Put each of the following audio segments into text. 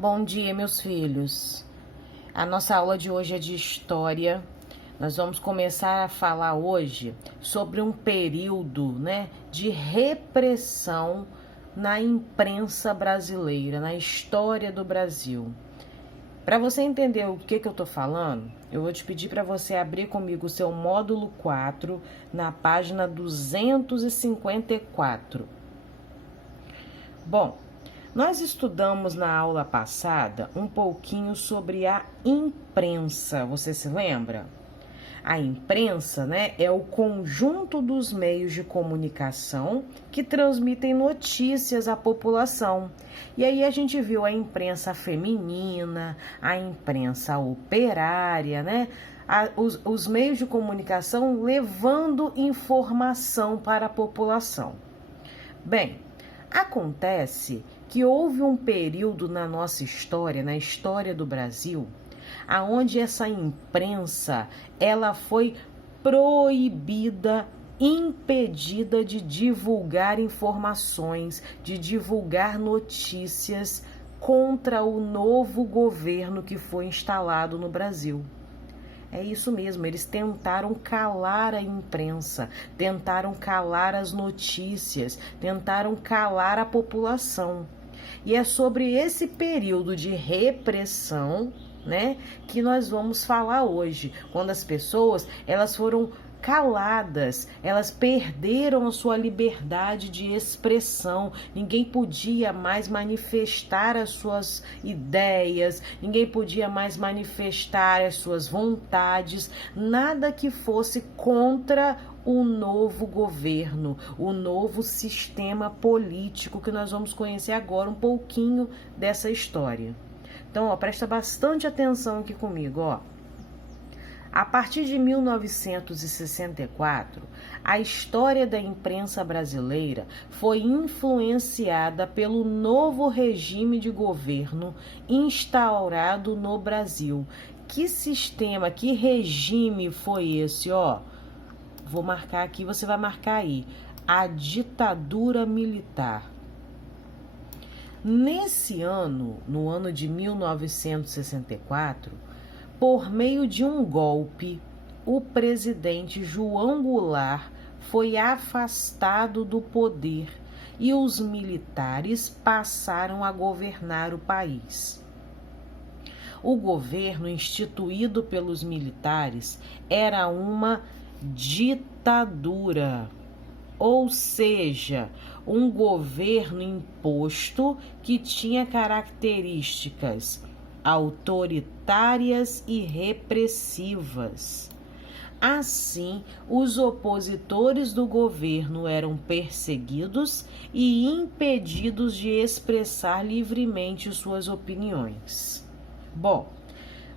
Bom dia, meus filhos. A nossa aula de hoje é de história. Nós vamos começar a falar hoje sobre um período, de repressão na imprensa brasileira, na história do Brasil. Para você entender o que eu estou falando, eu vou te pedir para você abrir comigo o seu módulo 4 na página 254. Bom, nós estudamos na aula passada um pouquinho sobre a imprensa, você se lembra? A imprensa, é o conjunto dos meios de comunicação que transmitem notícias à população. E aí a gente viu a imprensa feminina, a imprensa operária, os meios de comunicação levando informação para a população. Bem, acontece que houve um período na nossa história, na história do Brasil, aonde essa imprensa, ela foi proibida, impedida de divulgar informações, de divulgar notícias contra o novo governo que foi instalado no Brasil. É isso mesmo, eles tentaram calar a imprensa, tentaram calar as notícias, tentaram calar a população. E é sobre esse período de repressão, que nós vamos falar hoje, quando as pessoas, elas foram caladas, elas perderam a sua liberdade de expressão, ninguém podia mais manifestar as suas ideias, ninguém podia mais manifestar as suas vontades, nada que fosse contra o novo governo, o novo sistema político que nós vamos conhecer agora um pouquinho dessa história. Então, presta bastante atenção aqui comigo, A partir de 1964, a história da imprensa brasileira foi influenciada pelo novo regime de governo instaurado no Brasil. Que sistema, que regime foi esse, Vou marcar aqui, você vai marcar aí. A ditadura militar. Nesse ano, no ano de 1964, por meio de um golpe, o presidente João Goulart foi afastado do poder e os militares passaram a governar o país. O governo instituído pelos militares era uma ditadura, ou seja, um governo imposto que tinha características autoritárias e repressivas. Assim, os opositores do governo eram perseguidos e impedidos de expressar livremente suas opiniões. Bom,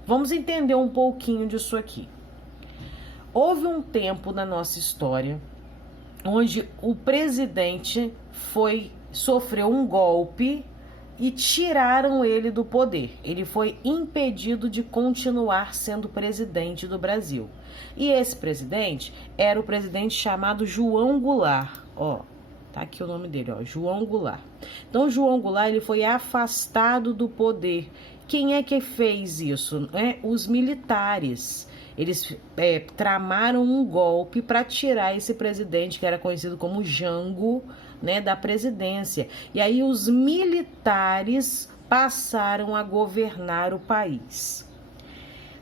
vamos entender um pouquinho disso aqui. Houve um tempo na nossa história onde o presidente sofreu um golpe e tiraram ele do poder. Ele foi impedido de continuar sendo presidente do Brasil. E esse presidente era o presidente chamado João Goulart. Tá aqui o nome dele, João Goulart. Então, João Goulart, ele foi afastado do poder. Quem é que fez isso? Os militares. Eles tramaram um golpe para tirar esse presidente, que era conhecido como Jango, da presidência. E aí os militares passaram a governar o país.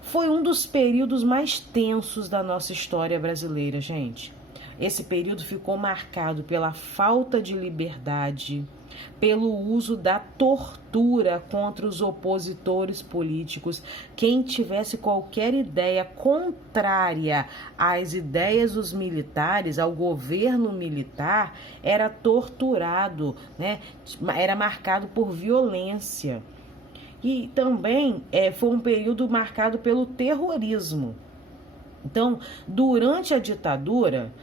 Foi um dos períodos mais tensos da nossa história brasileira, gente. Esse período ficou marcado pela falta de liberdade, pelo uso da tortura contra os opositores políticos. Quem tivesse qualquer ideia contrária às ideias dos militares, ao governo militar, era torturado, Era marcado por violência. E também foi um período marcado pelo terrorismo. Então, durante a ditadura,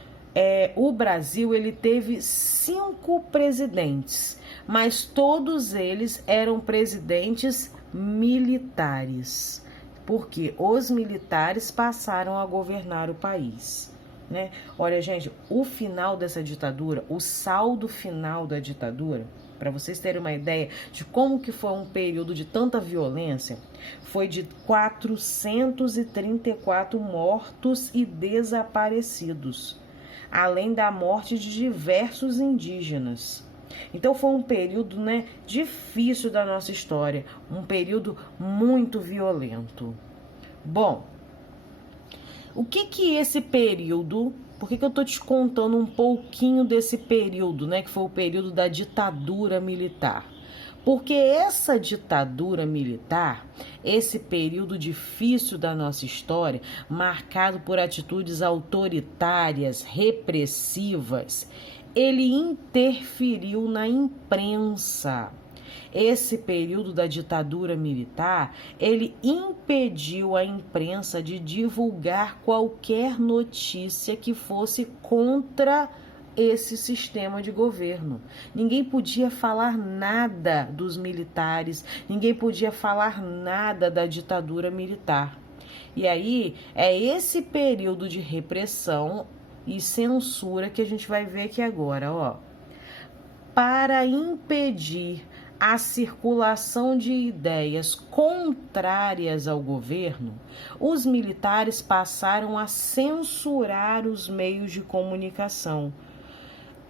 o Brasil ele teve 5 presidentes, mas todos eles eram presidentes militares, porque os militares passaram a governar o país. Olha, gente, o final dessa ditadura, o saldo final da ditadura, para vocês terem uma ideia de como que foi um período de tanta violência, foi de 434 mortos e desaparecidos, além da morte de diversos indígenas. Então foi um período, difícil da nossa história, um período muito violento. Bom, o que esse período, por que eu tô te contando um pouquinho desse período, que foi o período da ditadura militar? Porque essa ditadura militar, esse período difícil da nossa história, marcado por atitudes autoritárias, repressivas, ele interferiu na imprensa. Esse período da ditadura militar, ele impediu a imprensa de divulgar qualquer notícia que fosse contra esse sistema de governo. Ninguém podia falar nada dos militares, ninguém podia falar nada da ditadura militar. E aí, é esse período de repressão e censura que a gente vai ver aqui agora, ó. Para impedir a circulação de ideias contrárias ao governo, os militares passaram a censurar os meios de comunicação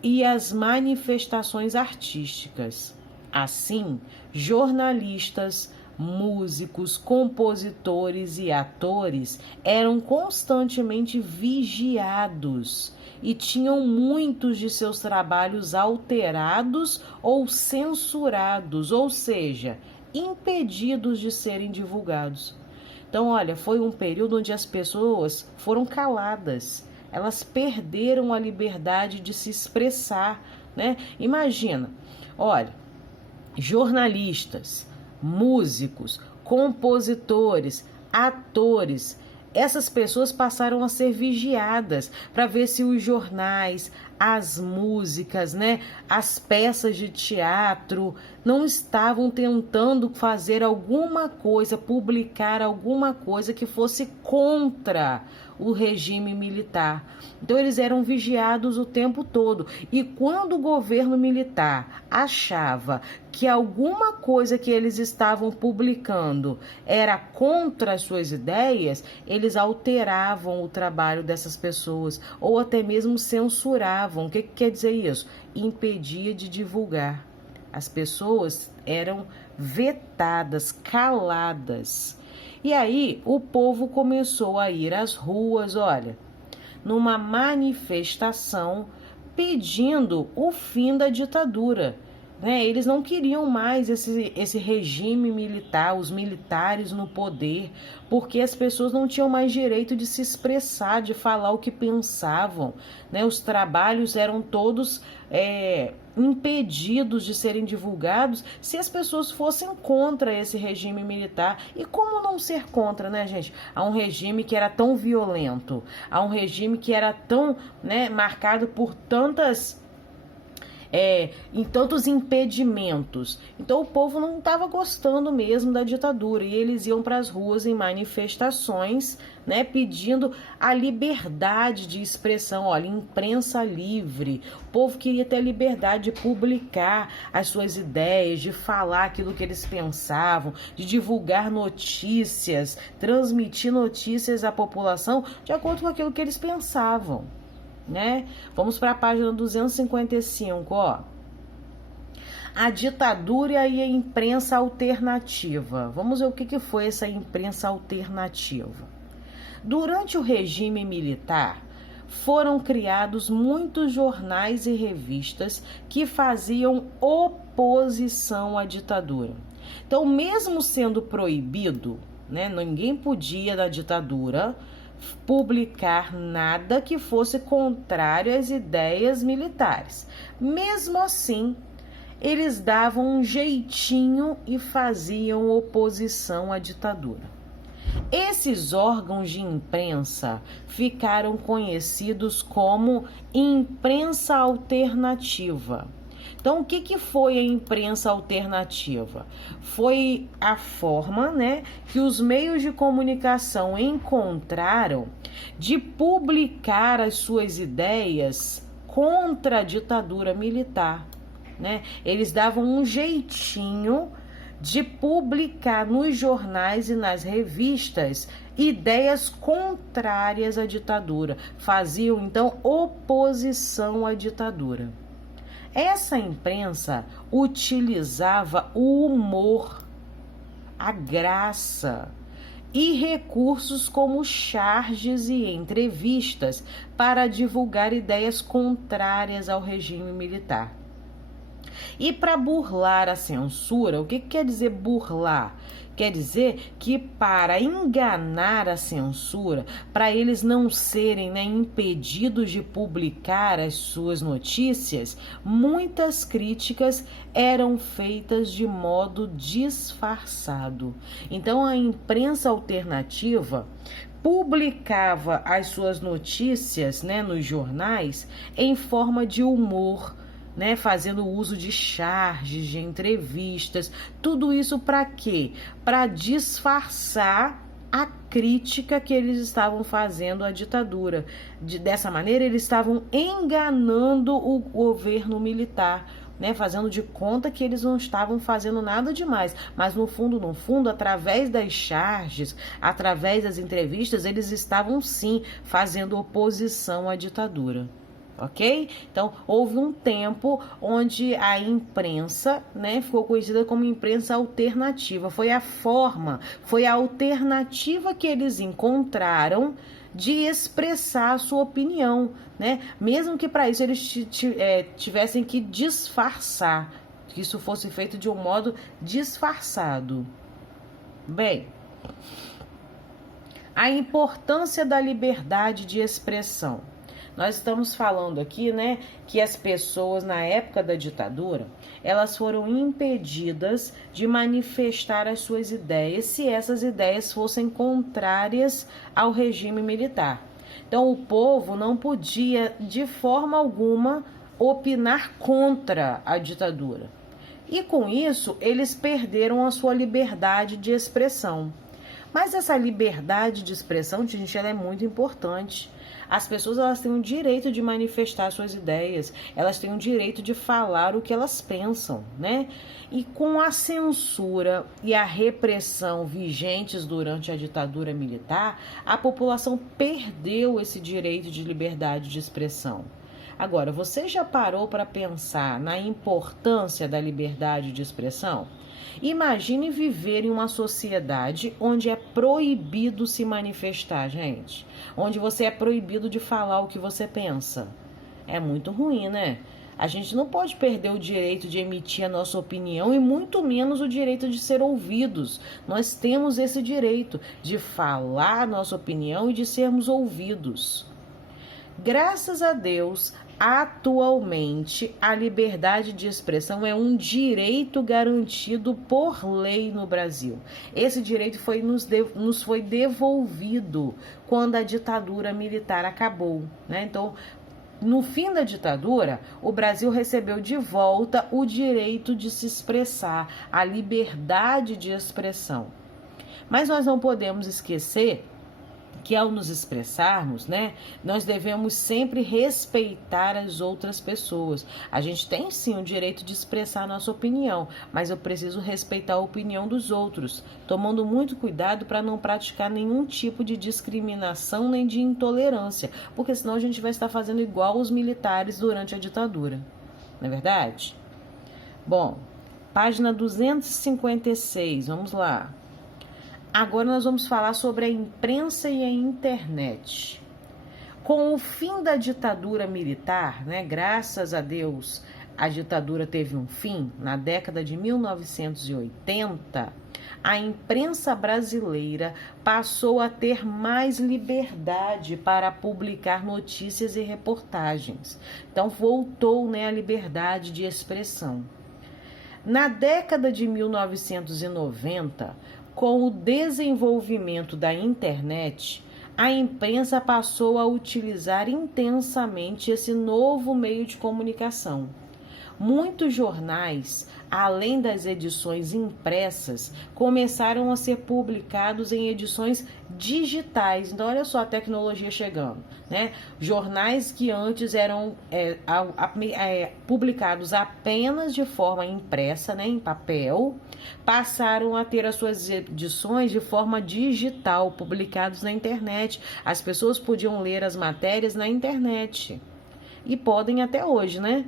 e as manifestações artísticas. Assim, jornalistas, músicos, compositores e atores eram constantemente vigiados e tinham muitos de seus trabalhos alterados ou censurados, ou seja, impedidos de serem divulgados. Então, olha, foi um período onde as pessoas foram caladas, elas perderam a liberdade de se expressar, Imagina, olha, jornalistas, músicos, compositores, atores, essas pessoas passaram a ser vigiadas para ver se os jornais, as músicas, as peças de teatro não estavam tentando fazer alguma coisa, publicar alguma coisa que fosse contra o regime militar. Então eles eram vigiados o tempo todo. E quando o governo militar achava que alguma coisa que eles estavam publicando era contra as suas ideias, eles alteravam o trabalho dessas pessoas ou até mesmo censuravam. O que quer dizer isso? Impedia de divulgar. As pessoas eram vetadas, caladas. E aí o povo começou a ir às ruas, olha, numa manifestação pedindo o fim da ditadura. Eles não queriam mais esse regime militar, os militares no poder, porque as pessoas não tinham mais direito de se expressar, de falar o que pensavam. Os trabalhos eram todos impedidos de serem divulgados se as pessoas fossem contra esse regime militar. E como não ser contra, gente? A um regime que era tão violento, a um regime que era tão marcado por em tantos impedimentos. Então o povo não estava gostando mesmo da ditadura e eles iam para as ruas em manifestações, pedindo a liberdade de expressão, olha, imprensa livre. O povo queria ter a liberdade de publicar as suas ideias, de falar aquilo que eles pensavam, de divulgar notícias, transmitir notícias à população de acordo com aquilo que eles pensavam. Vamos para a página 255, ó. A ditadura e a imprensa alternativa. Vamos ver o que foi essa imprensa alternativa. Durante o regime militar, foram criados muitos jornais e revistas que faziam oposição à ditadura. Então, mesmo sendo proibido, ninguém podia da ditadura publicar nada que fosse contrário às ideias militares. Mesmo assim, eles davam um jeitinho e faziam oposição à ditadura. Esses órgãos de imprensa ficaram conhecidos como imprensa alternativa. Então, o que foi a imprensa alternativa? Foi a forma, que os meios de comunicação encontraram de publicar as suas ideias contra a ditadura militar. né? Eles davam um jeitinho de publicar nos jornais e nas revistas ideias contrárias à ditadura. Faziam, então, oposição à ditadura. Essa imprensa utilizava o humor, a graça e recursos como charges e entrevistas para divulgar ideias contrárias ao regime militar. E para burlar a censura, o que quer dizer burlar? Quer dizer que para enganar a censura, para eles não serem, né, impedidos de publicar as suas notícias, muitas críticas eram feitas de modo disfarçado. Então a imprensa alternativa publicava as suas notícias, né, nos jornais em forma de humor, né, fazendo uso de charges, de entrevistas, tudo isso para quê? Para disfarçar a crítica que eles estavam fazendo à ditadura. Dessa maneira, eles estavam enganando o governo militar, né, fazendo de conta que eles não estavam fazendo nada demais, mas no fundo, através das charges, através das entrevistas, eles estavam sim fazendo oposição à ditadura. Ok? Então, houve um tempo onde a imprensa, né, ficou conhecida como imprensa alternativa. Foi a forma, foi a alternativa que eles encontraram de expressar a sua opinião, né? Mesmo que para isso eles tivessem que disfarçar, que isso fosse feito de um modo disfarçado. Bem, a importância da liberdade de expressão. Nós estamos falando aqui, né, que as pessoas na época da ditadura, elas foram impedidas de manifestar as suas ideias se essas ideias fossem contrárias ao regime militar. Então o povo não podia de forma alguma opinar contra a ditadura. E com isso, eles perderam a sua liberdade de expressão. Mas essa liberdade de expressão, gente, ela é muito importante. As pessoas, elas têm o direito de manifestar suas ideias, elas têm o direito de falar o que elas pensam, né? E com a censura e a repressão vigentes durante a ditadura militar, a população perdeu esse direito de liberdade de expressão. Agora, você já parou para pensar na importância da liberdade de expressão? Imagine viver em uma sociedade onde é proibido se manifestar, gente. Onde você é proibido de falar o que você pensa. É muito ruim, né? A gente não pode perder o direito de emitir a nossa opinião e muito menos o direito de ser ouvidos. Nós temos esse direito de falar a nossa opinião e de sermos ouvidos. Graças a Deus, atualmente, a liberdade de expressão é um direito garantido por lei no Brasil. Esse direito nos foi devolvido quando a ditadura militar acabou, né? Então, no fim da ditadura, o Brasil recebeu de volta o direito de se expressar, a liberdade de expressão. Mas nós não podemos esquecer que ao nos expressarmos, né, nós devemos sempre respeitar as outras pessoas. A gente tem sim o direito de expressar a nossa opinião, mas eu preciso respeitar a opinião dos outros, tomando muito cuidado para não praticar nenhum tipo de discriminação nem de intolerância, porque senão a gente vai estar fazendo igual os militares durante a ditadura. Não é verdade? Bom, página 256, vamos lá. Agora nós vamos falar sobre a imprensa e a internet. Com o fim da ditadura militar, né, graças a Deus, a ditadura teve um fim na década de 1980, a imprensa brasileira passou a ter mais liberdade para publicar notícias e reportagens. Então voltou, né, a liberdade de expressão. Na década de 1990, com o desenvolvimento da internet, a imprensa passou a utilizar intensamente esse novo meio de comunicação. muitos jornais, além das edições impressas, começaram a ser publicados em edições digitais. Então, olha só a tecnologia chegando, né? Jornais que antes eram publicados apenas de forma impressa, né, em papel, passaram a ter as suas edições de forma digital, publicados na internet. As pessoas podiam ler as matérias na internet e podem até hoje, né?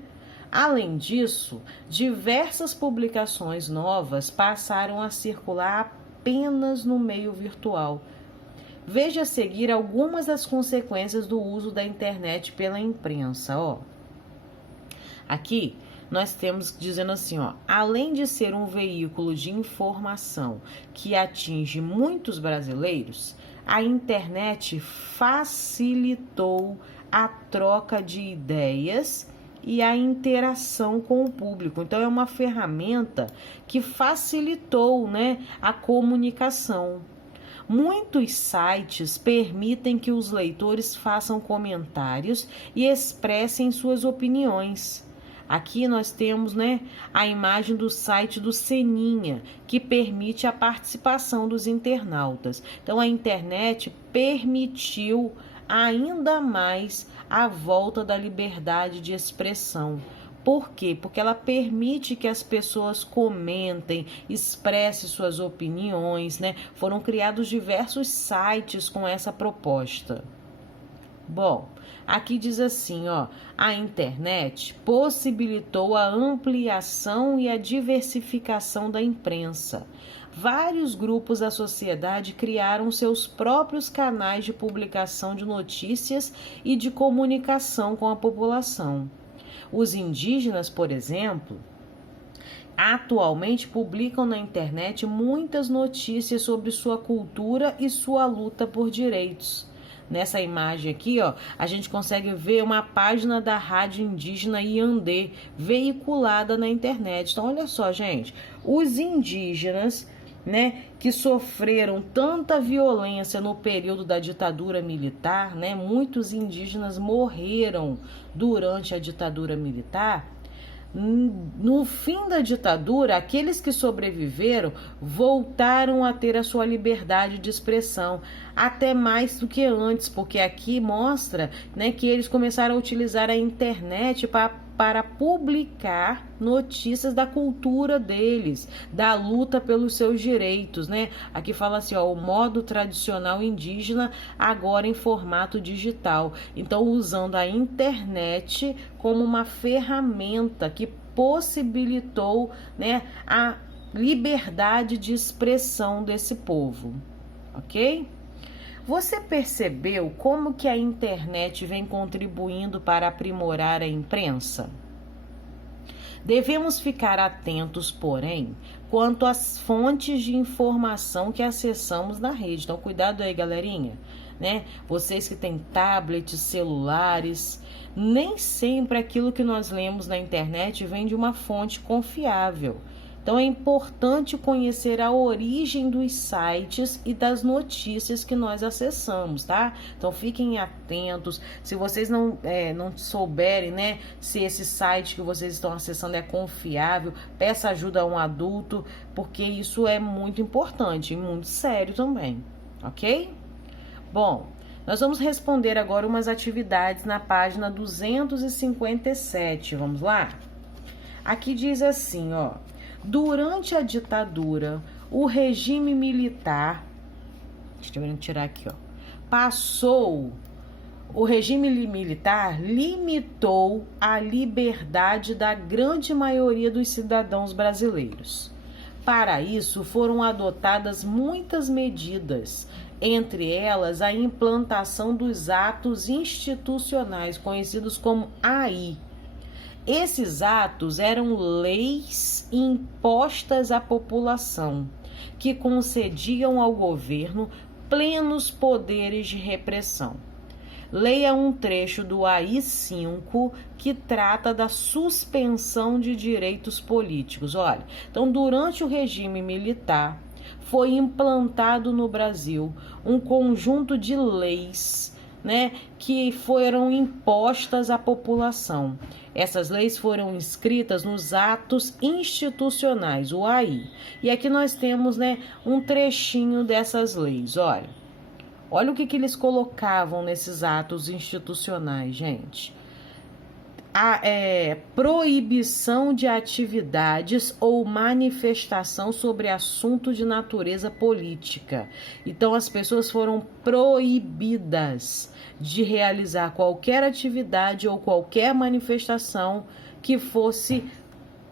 Além disso, diversas publicações novas passaram a circular apenas no meio virtual. Veja a seguir algumas das consequências do uso da internet pela imprensa. Aqui nós temos dizendo assim, além de ser um veículo de informação que atinge muitos brasileiros, a internet facilitou a troca de ideias e a interação com o público. Então, é uma ferramenta que facilitou, né, a comunicação. Muitos sites permitem que os leitores façam comentários e expressem suas opiniões. Aqui nós temos, né, a imagem do site do Seninha, que permite a participação dos internautas. Então, a internet permitiu ainda mais a volta da liberdade de expressão. Por quê? Porque ela permite que as pessoas comentem, expressem suas opiniões, né? Foram criados diversos sites com essa proposta. Bom, aqui diz assim, a internet possibilitou a ampliação e a diversificação da imprensa. Vários grupos da sociedade criaram seus próprios canais de publicação de notícias e de comunicação com a população. Os indígenas, por exemplo, atualmente publicam na internet muitas notícias sobre sua cultura e sua luta por direitos. Nessa imagem aqui, a gente consegue ver uma página da Rádio Indígena Iandê veiculada na internet. Então, olha só, gente, os indígenas, né, que sofreram tanta violência no período da ditadura militar, né, muitos indígenas morreram durante a ditadura militar. No fim da ditadura, aqueles que sobreviveram voltaram a ter a sua liberdade de expressão, até mais do que antes, porque aqui mostra, né, que eles começaram a utilizar a internet para publicar notícias da cultura deles, da luta pelos seus direitos, né? Aqui fala assim, o modo tradicional indígena agora em formato digital. Então, usando a internet como uma ferramenta que possibilitou, né, a liberdade de expressão desse povo, ok? Você percebeu como que a internet vem contribuindo para aprimorar a imprensa? Devemos ficar atentos, porém, quanto às fontes de informação que acessamos na rede. Então, cuidado aí, galerinha, né? Vocês que têm tablets, celulares, nem sempre aquilo que nós lemos na internet vem de uma fonte confiável. Então, é importante conhecer a origem dos sites e das notícias que nós acessamos, tá? Então, fiquem atentos. Se vocês não souberem, né, se esse site que vocês estão acessando é confiável, peça ajuda a um adulto, porque isso é muito importante e muito sério também, ok? Bom, nós vamos responder agora umas atividades na página 257. Vamos lá? Aqui diz assim, durante a ditadura, o regime militar, deixa eu tirar aqui, o regime militar limitou a liberdade da grande maioria dos cidadãos brasileiros. Para isso, foram adotadas muitas medidas, entre elas a implantação dos atos institucionais, conhecidos como AI. Esses atos eram leis impostas à população, que concediam ao governo plenos poderes de repressão. Leia um trecho do AI-5 que trata da suspensão de direitos políticos. Olha, então, durante o regime militar, foi implantado no Brasil um conjunto de leis, né, que foram impostas à população. Essas leis foram inscritas nos atos institucionais, o AI. E aqui nós temos, né, um trechinho dessas leis. Olha o que eles colocavam nesses atos institucionais, gente. A proibição de atividades ou manifestação sobre assunto de natureza política. Então, as pessoas foram proibidas de realizar qualquer atividade ou qualquer manifestação que fosse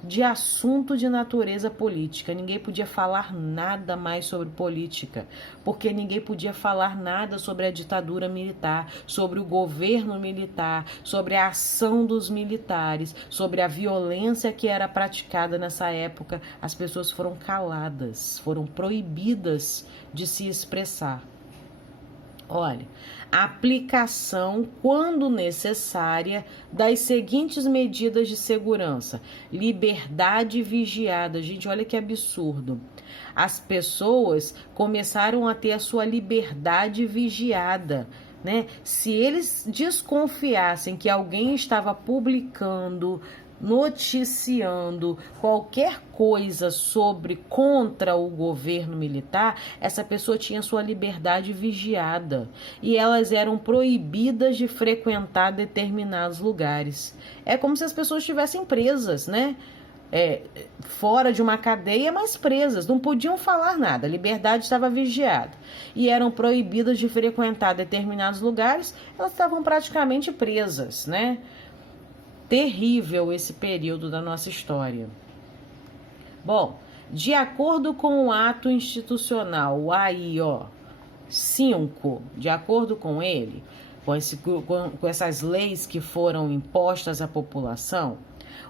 de assunto de natureza política. Ninguém podia falar nada mais sobre política, porque ninguém podia falar nada sobre a ditadura militar, sobre o governo militar, sobre a ação dos militares, sobre a violência que era praticada nessa época. As pessoas foram caladas, foram proibidas de se expressar. Olha, aplicação, quando necessária, das seguintes medidas de segurança. Liberdade vigiada. Gente, olha que absurdo. As pessoas começaram a ter a sua liberdade vigiada, né? Se eles desconfiassem que alguém estava publicando, noticiando qualquer coisa contra o governo militar, essa pessoa tinha sua liberdade vigiada e elas eram proibidas de frequentar determinados lugares. É como se as pessoas estivessem presas, né? Fora de uma cadeia, mas presas, não podiam falar nada, a liberdade estava vigiada e eram proibidas de frequentar determinados lugares, elas estavam praticamente presas, né? Terrível esse período da nossa história. Bom, de acordo com o ato institucional, o AI, 5, de acordo com ele, com essas leis que foram impostas à população,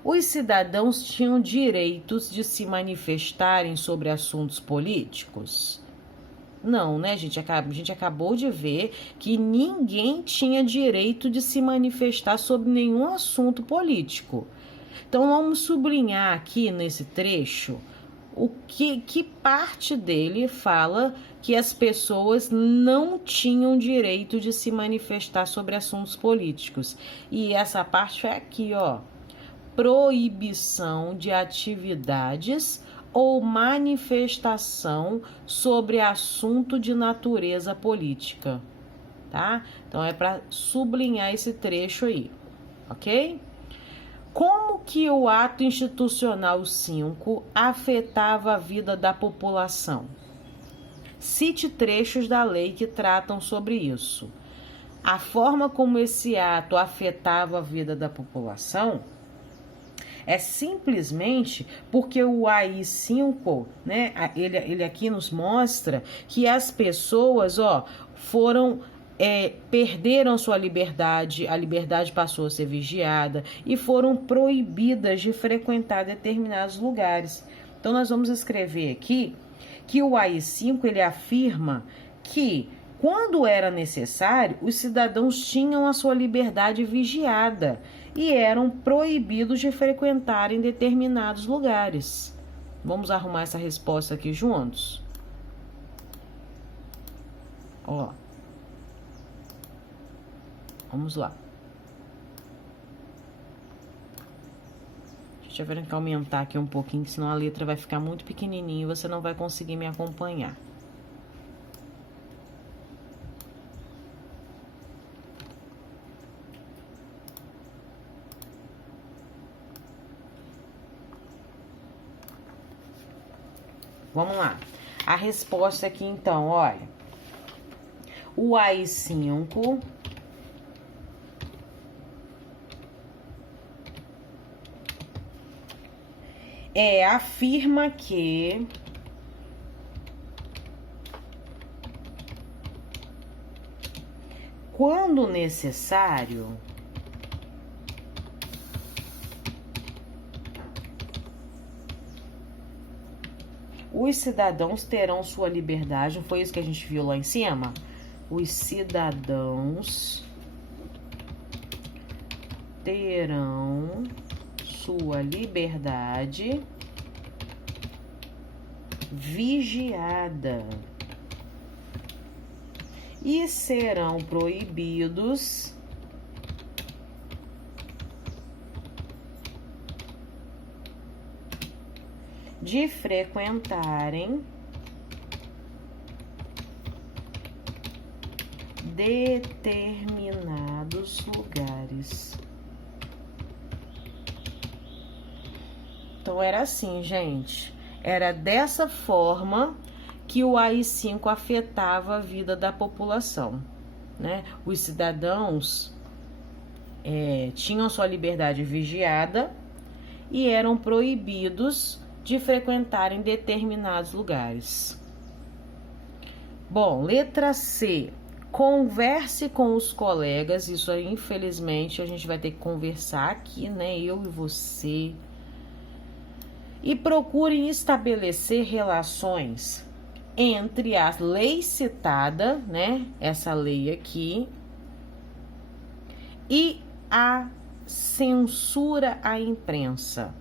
os cidadãos tinham direitos de se manifestarem sobre assuntos políticos? Não, né, gente? A gente acabou de ver que ninguém tinha direito de se manifestar sobre nenhum assunto político. Então, vamos sublinhar aqui nesse trecho que parte dele fala que as pessoas não tinham direito de se manifestar sobre assuntos políticos. E essa parte é aqui, proibição de atividades ou manifestação sobre assunto de natureza política, tá? Então, é para sublinhar esse trecho aí, ok? Como que o ato institucional 5 afetava a vida da população? Cite trechos da lei que tratam sobre isso. A forma como esse ato afetava a vida da população é simplesmente porque o AI-5, né, ele aqui nos mostra que as pessoas, perderam sua liberdade, a liberdade passou a ser vigiada e foram proibidas de frequentar determinados lugares. Então, nós vamos escrever aqui que o AI-5, ele afirma que, quando era necessário, os cidadãos tinham a sua liberdade vigiada e eram proibidos de frequentarem determinados lugares. Vamos arrumar essa resposta aqui juntos? Vamos lá. Deixa eu ver que aumentar aqui um pouquinho, senão a letra vai ficar muito pequenininha e você não vai conseguir me acompanhar. Vamos lá. A resposta aqui, então, olha. O AI-5 afirma que quando necessário, os cidadãos terão sua liberdade. Não foi isso que a gente viu lá em cima? Os cidadãos terão sua liberdade vigiada e serão proibidos de frequentarem determinados lugares. Então era assim, gente. Era dessa forma que o AI-5 afetava a vida da população, né? Os cidadãos tinham sua liberdade vigiada e eram proibidos de frequentarem determinados lugares. Bom, letra C. Converse com os colegas. Isso aí, infelizmente, a gente vai ter que conversar aqui, né? Eu e você. E procurem estabelecer relações entre a lei citada, né? Essa lei aqui, e a censura à imprensa.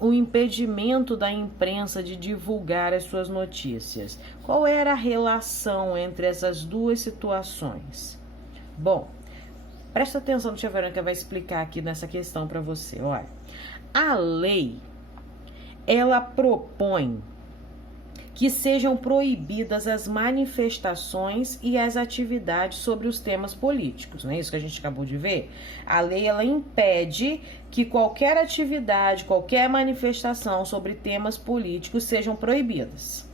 O impedimento da imprensa de divulgar as suas notícias. Qual era a relação entre essas duas situações? Bom, presta atenção no que a Verônica vai explicar aqui nessa questão para você. Olha, a lei, ela propõe que sejam proibidas as manifestações e as atividades sobre os temas políticos, não é isso que a gente acabou de ver? A lei, ela impede que qualquer atividade, qualquer manifestação sobre temas políticos sejam proibidas.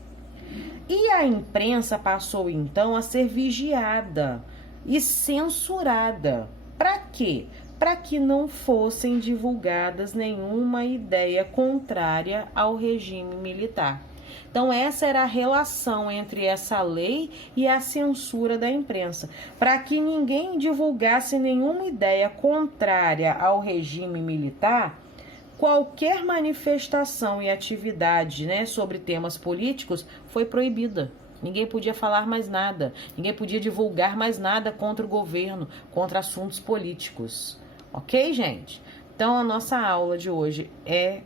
E a imprensa passou, então, a ser vigiada e censurada. Para quê? Para que não fossem divulgadas nenhuma ideia contrária ao regime militar. Então, essa era a relação entre essa lei e a censura da imprensa, para que ninguém divulgasse nenhuma ideia contrária ao regime militar. Qualquer manifestação e atividade, né, sobre temas políticos foi proibida. Ninguém podia falar mais nada, ninguém podia divulgar mais nada contra o governo, contra assuntos políticos. Ok, gente? Então, a nossa aula de hoje é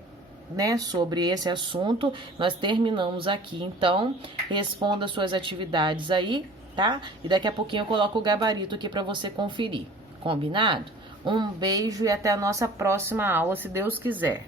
sobre esse assunto. Nós terminamos aqui, então responda suas atividades aí, tá? E daqui a pouquinho eu coloco o gabarito aqui para você conferir. Combinado? Um beijo e até a nossa próxima aula, se Deus quiser.